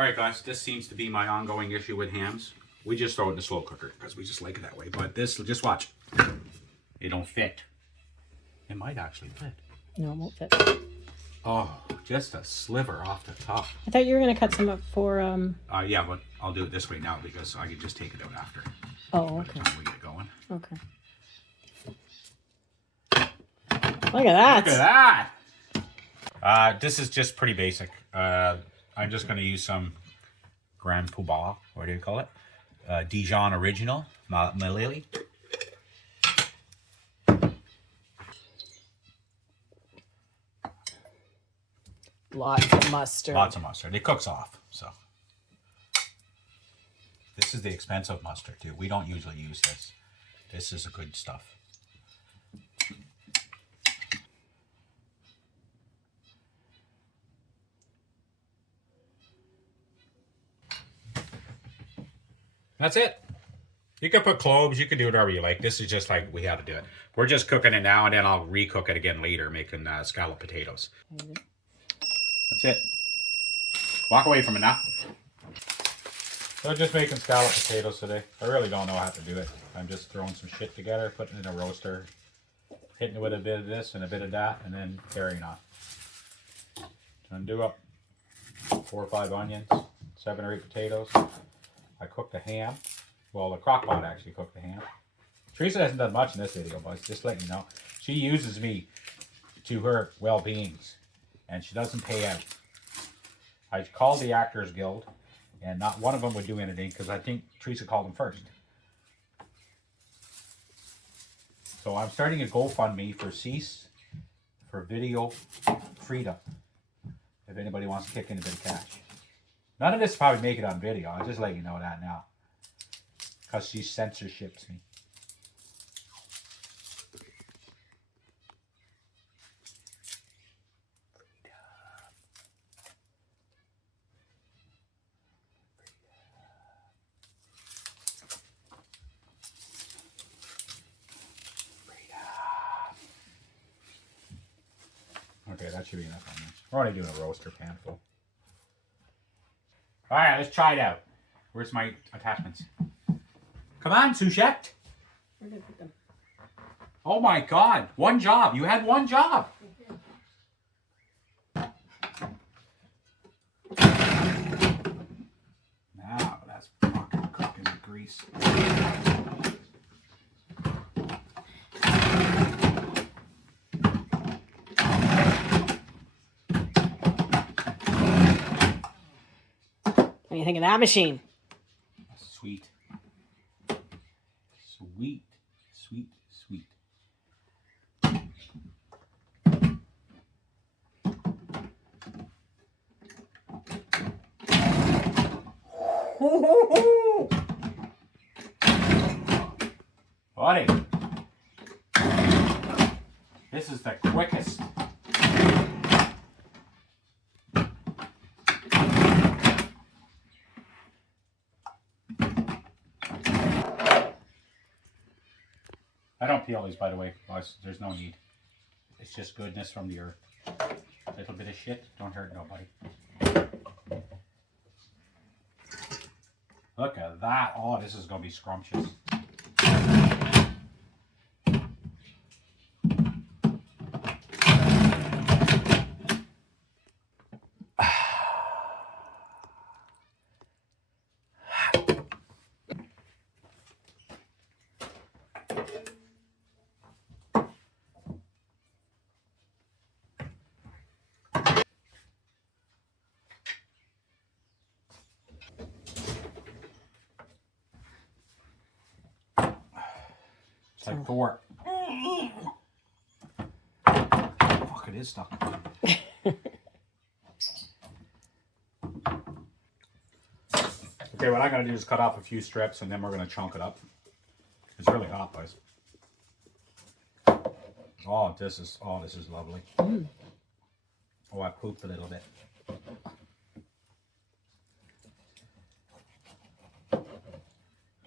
Alright guys, this seems to be my ongoing issue with hams. We just throw it in the slow cooker because we just like it that way. But this, just watch. It don't fit. It might actually fit. No, it won't fit. Oh, just a sliver off the top. I thought you were going to cut some up for... Yeah, but I'll do it this way now because I can just take it out after. Oh, by the okay. time we get going. Okay. Look at that. Look at that! This is just pretty basic. I'm just going to use some Grand Poobah, what do you call it? Dijon Original, Malili. Lots of mustard. Lots of mustard. It cooks off, so. This is the expensive mustard, too. We don't usually use this. This is the good stuff. That's it. You can put cloves, you can do whatever you like. This is just like we had to do it. We're just cooking it now, and then I'll recook it again later, making scallop potatoes. That's it. Walk away from it now. So just making scallop potatoes today. I really don't know how to do it. I'm just throwing some shit together, putting it in a roaster, hitting it with a bit of this and a bit of that, and then carrying on. Undo up 4 or 5 onions, 7 or 8 potatoes. I cooked a ham. Well, the crock pot actually cooked the ham. Teresa hasn't done much in this video, but just letting you know. She uses me to her well-beings, and she doesn't pay out. I called the Actors Guild, and not one of them would do anything because I think Teresa called them first. So I'm starting a GoFundMe for Cecil for video freedom. If anybody wants to kick in a bit of cash. None of this will probably make it on video. I'll just let you know that now. Because she censorships me. Okay, that should be enough on this. We're only doing a roaster pan full. Alright, let's try it out. Where's my attachments? Come on, Souchette. Where did I put them? Oh my god, one job. You had one job. Now that's fucking cooking the grease. What do you think of that machine? Sweet. Sweet. Sweet. Sweet. Buddy. This is the quickest. I don't peel these, by the way, guys. There's no need. It's just goodness from the earth. A little bit of shit, don't hurt nobody. Look at that. Oh, this is going to be scrumptious. It's like 4. Fuck, it is stuck. Okay, what I'm going to do is cut off a few strips and then we're going to chunk it up. It's really hot, guys. Oh, this is lovely. Mm. Oh, I pooped a little bit.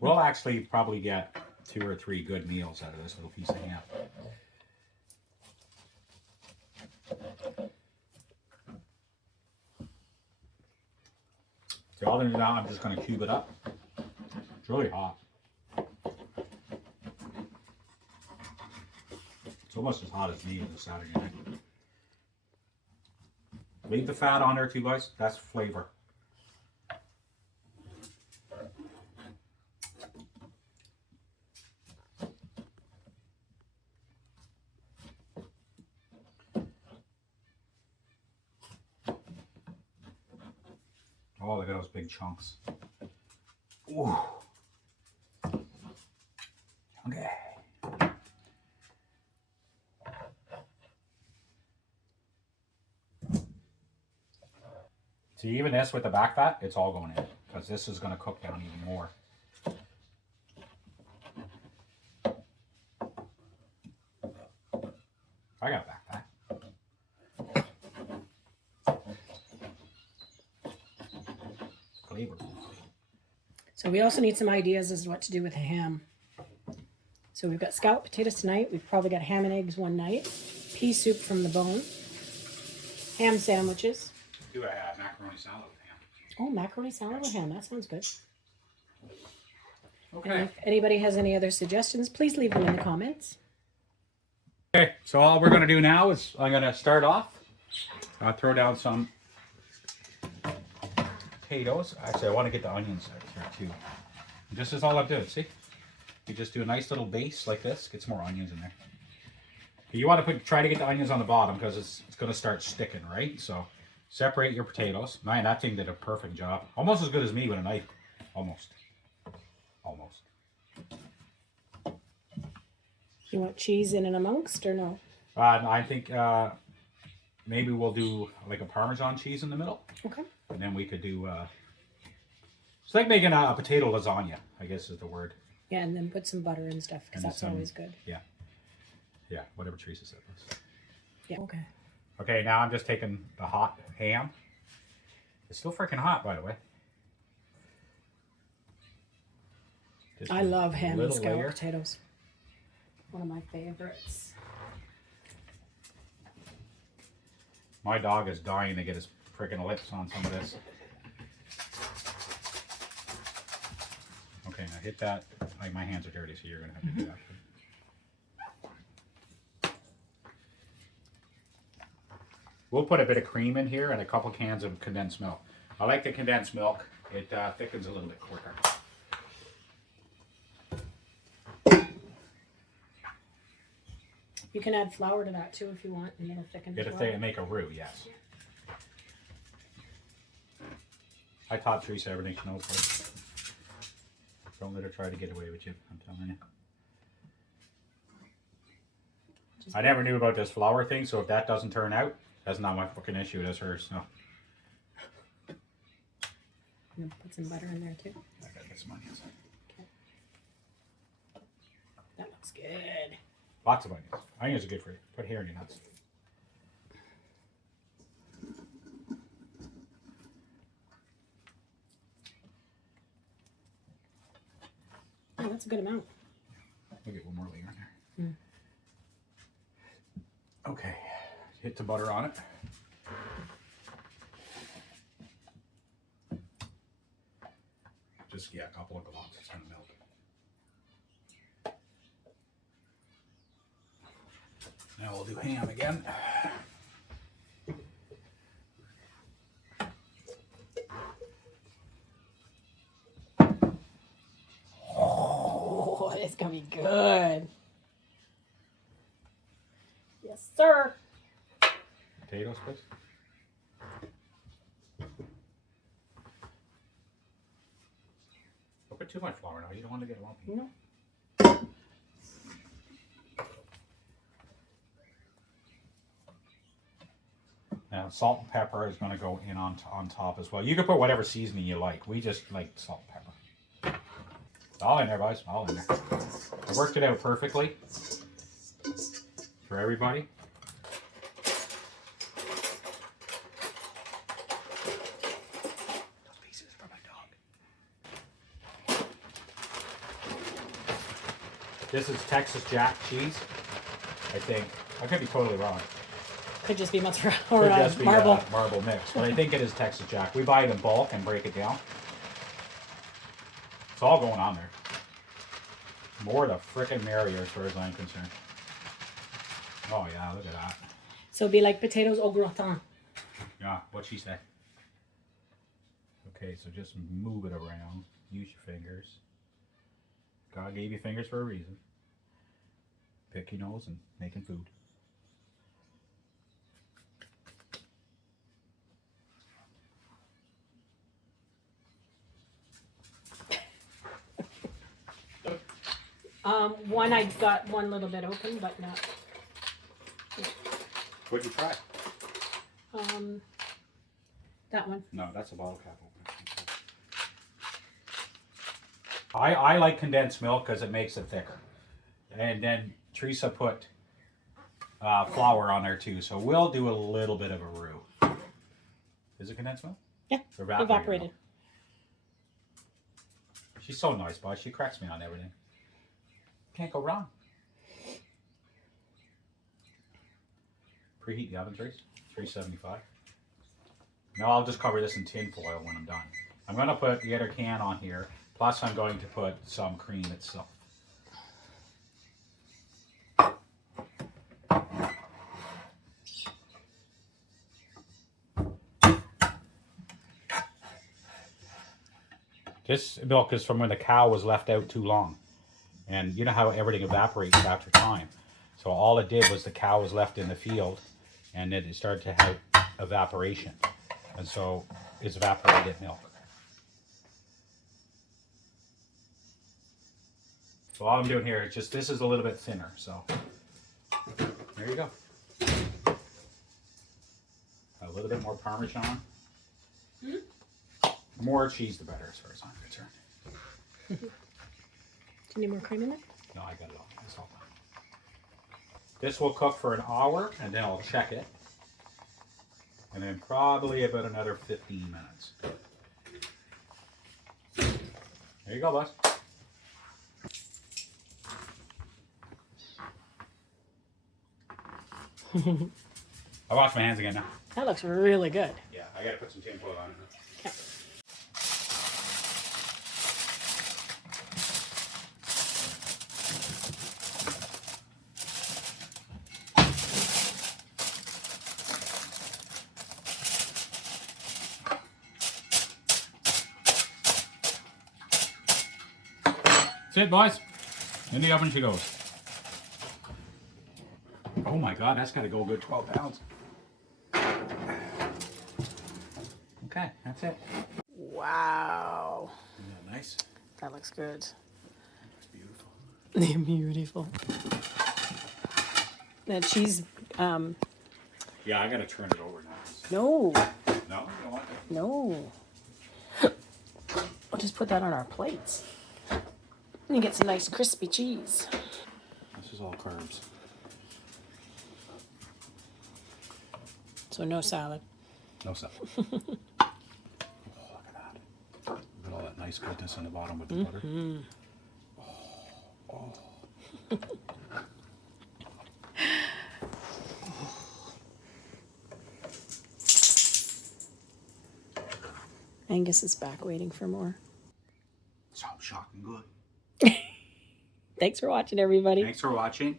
We'll actually probably get 2 or 3 good meals out of this little piece of ham. all I'm doing now, I'm just going to cube it up. It's really hot. It's almost as hot as me on a Saturday night. Leave the fat on there too, guys. That's flavor. Oh, look at those big chunks. Ooh. Okay. See, even this with the back fat, it's all going in because this is going to cook down even more. I got back fat. Flavor. So we also need some ideas as to what to do with the ham. So we've got scallop potatoes tonight. We've probably got ham and eggs one night. Pea soup from the bone. Ham sandwiches. Do a macaroni salad with ham. Oh, macaroni salad with ham. That sounds good. Okay. And if anybody has any other suggestions, please leave them in the comments. Okay, so all we're going to do now is I'm going to start off. I'll throw down some potatoes. Actually, I want to get the onions out here too. And this is all I'm doing. See? You just do a nice little base like this. Get some more onions in there. You want to try to get the onions on the bottom because it's going to start sticking, right? So separate your potatoes. Man, that thing did a perfect job. Almost as good as me with a knife. Almost. Almost. You want cheese in and amongst or no? I think maybe we'll do like a Parmesan cheese in the middle. Okay. And then we could do, it's like making a potato lasagna, I guess is the word. Yeah, and then put some butter and stuff because that's always good. Yeah. Yeah, whatever Teresa said. Yeah, okay. Okay, now I'm just taking the hot ham. It's still freaking hot, by the way. Just I love ham and little scallop layer. potatoes. One of my favorites. My dog is dying to get his freaking lips on some of this. Okay, now hit that. Like my hands are dirty, so you're gonna have to do that. We'll put a bit of cream in here and a couple cans of condensed milk. I like the condensed milk. It thickens a little bit quicker. You can add flour to that too if you want, and it'll thicken the flour. Make a roux, yes. I taught Teresa everything she knows. Don't let her try to get away with you, I'm telling you. I never knew about this flour thing, so if that doesn't turn out, that's not my fucking issue, that's hers. No. I'm gonna put some butter in there too. I gotta get some onions. Okay. That looks good. Lots of onions. Onions are good for you. Put hair in your nuts. Oh, that's a good amount. We'll get one more layer in there. Okay. Hit the butter on it. Just, yeah, a couple of globs of milk. Now we'll do ham again. Oh, it's gonna be good. Yes, sir. Potatoes, please. Don't put too much flour now. You don't want to get lumpy. No. Now, salt and pepper is going to go in on top as well. You can put whatever seasoning you like. We just like salt and pepper. All in there, boys. All in there. I worked it out perfectly for everybody. Those pieces are for my dog. This is Texas Jack cheese, I think. I could be totally wrong. Could just be mozzarella Could or just be marble. Marble mix, but I think it is Texas Jack. We buy it in bulk and break it down. It's all going on there. More the frickin' merrier as far as I'm concerned. Oh yeah, look at that. So it'd be like potatoes au gratin. Yeah, what'd she say? Okay, so just move it around. Use your fingers. God gave you fingers for a reason. Pick your nose and making food. One I got one little bit open, but not. What'd you try? That one. No, that's a bottle cap opener. I like condensed milk because it makes it thicker. And then Teresa put flour on there too, so we'll do a little bit of a roux. Is it condensed milk? Yeah, evaporated. Milk? She's so nice, boss. She cracks me on everything. Can't go wrong. Preheat the oven, Trace. 375. Now I'll just cover this in tin foil when I'm done. I'm going to put the other can on here. Plus I'm going to put some cream itself. This milk is from when the cow was left out too long. And you know how everything evaporates after time. So all it did was the cow was left in the field and then it started to have evaporation. And so it's evaporated milk. So all I'm doing here is just, this is a little bit thinner. So there you go. A little bit more Parmesan. More cheese the better as far as I'm concerned. Do you need more cream in it? No, I got it all. It's all done. This will cook for an hour and then I'll check it. And then probably about another 15 minutes. There you go, boss. I wash my hands again now. That looks really good. Yeah, I gotta put some tin foil on it. Okay. That's it, boys. In the oven she goes. Oh my God, that's got to go a good 12 pounds. Okay, that's it. Wow. Isn't that nice? That looks good. It's beautiful. Beautiful. That cheese, Yeah, I got to turn it over now. no, No, you don't want it. no. I'll just put that on our plates. And you get some nice crispy cheese. This is all carbs. So no salad. No salad. Oh, look at that. Look at all that nice goodness on the bottom with the butter. Oh. Angus is back waiting for more. So shocking good. Thanks for watching, everybody. Thanks for watching.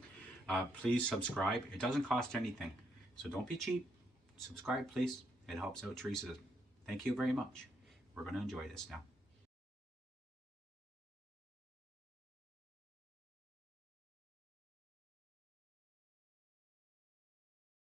Please subscribe. It doesn't cost anything. So don't be cheap. Subscribe, please. It helps out Teresa. Thank you very much. We're going to enjoy this now.